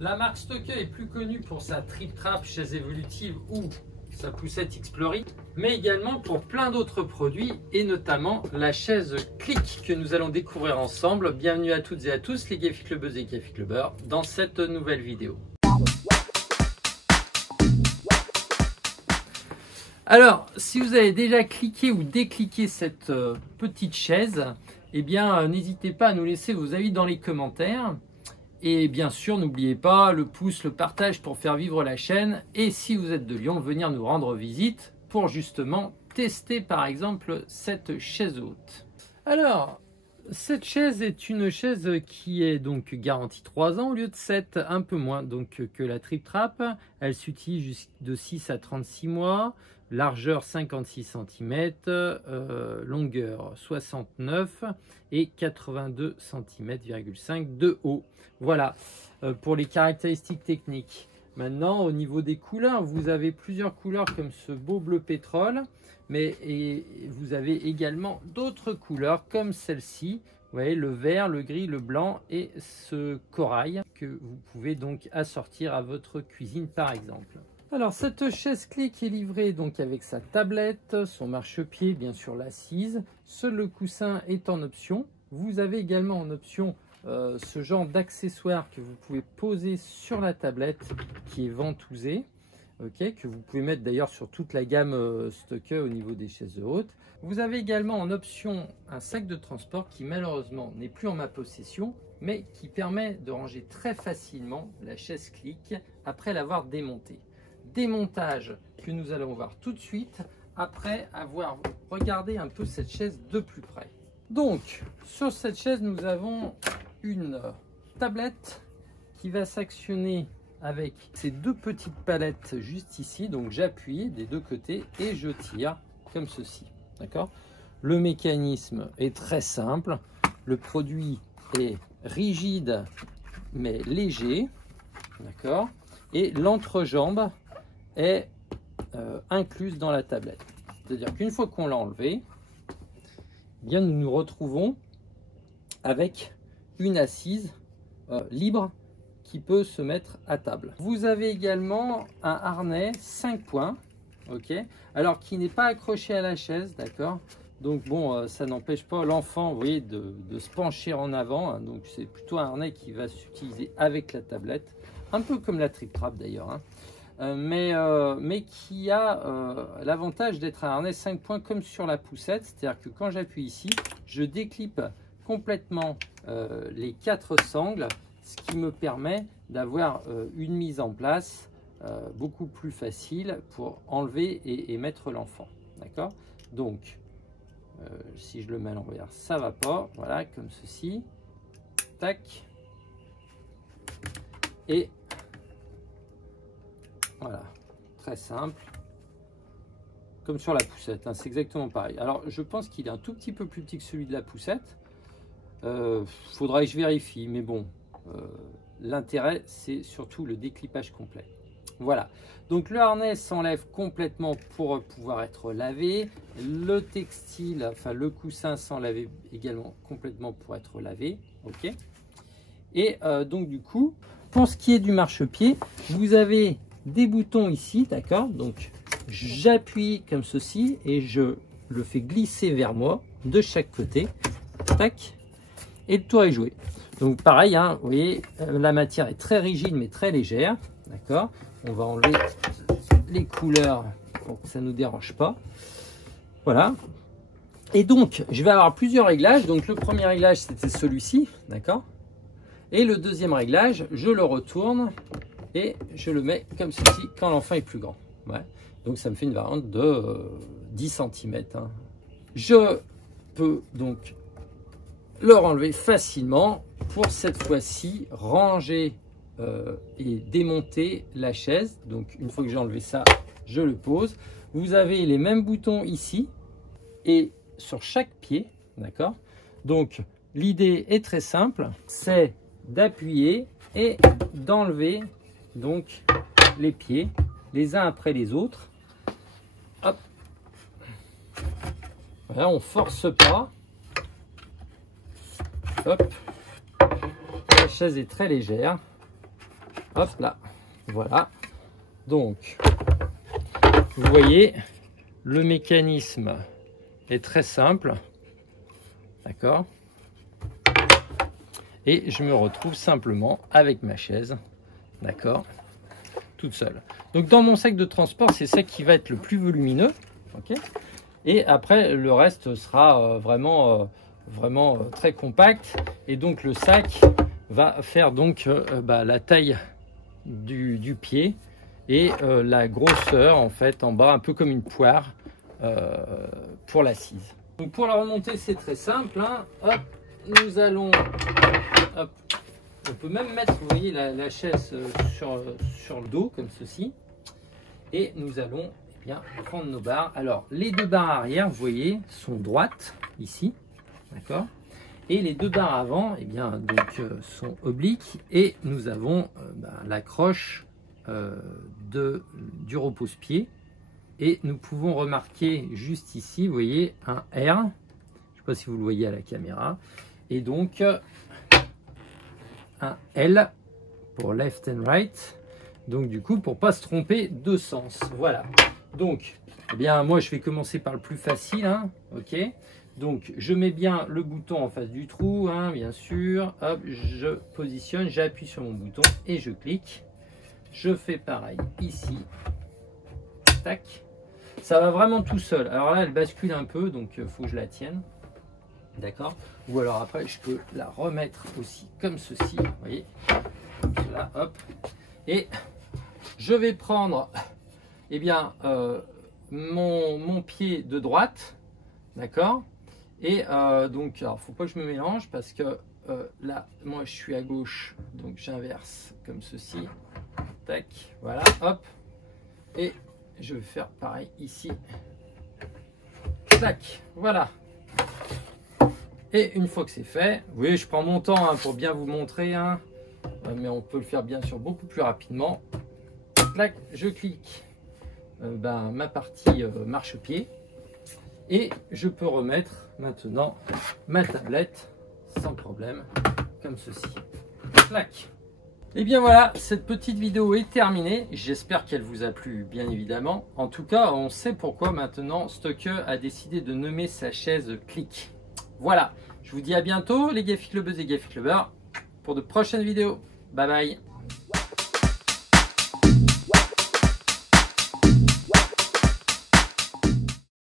La marque Stokke est plus connue pour sa Trip Trap chaise évolutive ou sa poussette Explory, mais également pour plein d'autres produits et notamment la chaise Click que nous allons découvrir ensemble. Bienvenue à toutes et à tous les Gefi Clubbeuses et Gefi Clubbeurs dans cette nouvelle vidéo. Alors, si vous avez déjà cliqué ou décliqué cette petite chaise, eh bien n'hésitez pas à nous laisser vos avis dans les commentaires. Et bien sûr, n'oubliez pas le pouce, le partage pour faire vivre la chaîne. Et si vous êtes de Lyon, venir nous rendre visite pour justement tester par exemple cette chaise haute. Alors, cette chaise est une chaise qui est donc garantie 3 ans au lieu de 7, un peu moins donc que la Trip Trap. Elle s'utilise de 6 à 36 mois, largeur 56 cm, longueur 69 et 82 cm,5 de haut. Voilà pour les caractéristiques techniques. Maintenant, au niveau des couleurs, vous avez plusieurs couleurs comme ce beau bleu pétrole, mais vous avez également d'autres couleurs comme celle-ci. Vous voyez, le vert, le gris, le blanc et ce corail que vous pouvez donc assortir à votre cuisine par exemple. Alors cette chaise Click est livrée donc avec sa tablette, son marchepied, bien sûr l'assise. Seul le coussin est en option. Vous avez également en option ce genre d'accessoire que vous pouvez poser sur la tablette qui est ventousé, que vous pouvez mettre d'ailleurs sur toute la gamme Stokke au niveau des chaises hautes. Vous avez également en option un sac de transport qui malheureusement n'est plus en ma possession, mais qui permet de ranger très facilement la chaise Click après l'avoir démontée. Démontage que nous allons voir tout de suite après avoir regardé un peu cette chaise de plus près. Donc sur cette chaise nous avons une tablette qui va s'actionner avec ces deux petites palettes juste ici. Donc j'appuie des deux côtés et je tire comme ceci, d'accord. Le mécanisme est très simple, le produit est rigide mais léger, d'accord, et l'entrejambe est incluse dans la tablette. C'est-à-dire qu'une fois qu'on l'a enlevé, bien nous nous retrouvons avec une assise libre qui peut se mettre à table. Vous avez également un harnais 5 points, alors qui n'est pas accroché à la chaise, d'accord. Donc bon, ça n'empêche pas l'enfant, vous voyez, de se pencher en avant, hein. Donc c'est plutôt un harnais qui va s'utiliser avec la tablette, un peu comme la Trip Trap d'ailleurs, hein. Mais qui a l'avantage d'être un harnais 5 points comme sur la poussette, c'est-à-dire que quand j'appuie ici, je déclipe complètement les 4 sangles, ce qui me permet d'avoir une mise en place beaucoup plus facile pour enlever et mettre l'enfant, d'accord. Donc si je le mets à l'envers, ça va pas, voilà, comme ceci, tac, et voilà, très simple, comme sur la poussette, hein, c'est exactement pareil. Alors je pense qu'il est un tout petit peu plus petit que celui de la poussette, faudra que je vérifie, mais bon, l'intérêt c'est surtout le déclipage complet. Voilà, donc le harnais s'enlève complètement pour pouvoir être lavé, le textile, enfin le coussin s'enlève également complètement pour être lavé, ok. Et donc du coup, pour ce qui est du marchepied, vous avez des boutons ici, d'accord. Donc j'appuie comme ceci et je le fais glisser vers moi de chaque côté, tac, et le tour est joué. Donc pareil, hein, vous voyez, la matière est très rigide mais très légère, d'accord. On va enlever les couleurs pour que ça ne nous dérange pas, voilà. Et donc je vais avoir plusieurs réglages. Donc le premier réglage c'était celui-ci, d'accord, et le deuxième réglage je le retourne et je le mets comme ceci quand l'enfant est plus grand. Ouais. Donc ça me fait une variante de 10 cm. Hein. Je peux donc le enlever facilement pour cette fois-ci ranger et démonter la chaise. Donc une fois que j'ai enlevé ça, je le pose. Vous avez les mêmes boutons ici et sur chaque pied, d'accord. Donc l'idée est très simple, c'est d'appuyer et d'enlever donc les pieds les uns après les autres. Hop. Voilà, on force pas. Hop. La chaise est très légère. Hop là, voilà. Donc, vous voyez, le mécanisme est très simple. D'accord? Et je me retrouve simplement avec ma chaise. D'accord? Toute seule. Donc dans mon sac de transport, c'est ça qui va être le plus volumineux. Okay, et après, le reste sera vraiment très compact. Et donc le sac va faire donc la taille du pied et la grosseur en fait en bas, un peu comme une poire pour l'assise. Donc pour la remonter, c'est très simple. Hein. Hop, nous allons... Hop, on peut même mettre, vous voyez, la chaise sur le dos, comme ceci. Et nous allons bien prendre nos barres. Alors, les deux barres arrière, vous voyez, sont droites, ici. D'accord? Et les deux barres avant, eh bien, donc, sont obliques. Et nous avons l'accroche du repose-pied. Et nous pouvons remarquer juste ici, vous voyez, un R. Je ne sais pas si vous le voyez à la caméra. Et donc, un L pour left and right. Donc du coup, pour pas se tromper de sens. Voilà. Donc, eh bien, moi, je vais commencer par le plus facile. Hein, ok. Donc, je mets bien le bouton en face du trou, hein, bien sûr. Hop, je positionne, j'appuie sur mon bouton et je clique. Je fais pareil ici. Tac. Ça va vraiment tout seul. Alors là, elle bascule un peu, donc il faut que je la tienne. D'accord? Ou alors après, je peux la remettre aussi comme ceci. Vous voyez? Comme cela, hop. Et je vais prendre eh bien, mon pied de droite. D'accord? Et donc, alors, faut pas que je me mélange parce que là, moi, je suis à gauche. Donc, j'inverse comme ceci. Tac. Voilà, hop. Et je vais faire pareil ici. Tac. Voilà. Et une fois que c'est fait, vous voyez, je prends mon temps hein, pour bien vous montrer, hein, mais on peut le faire bien sûr beaucoup plus rapidement. Clac, je clique ma partie marchepied et je peux remettre maintenant ma tablette sans problème, comme ceci. Clac. Et bien voilà, cette petite vidéo est terminée. J'espère qu'elle vous a plu, bien évidemment. En tout cas, on sait pourquoi maintenant Stokke a décidé de nommer sa chaise Click. Voilà, je vous dis à bientôt les Gafi Clubbeuses et Gafi Clubbeurs pour de prochaines vidéos. Bye bye.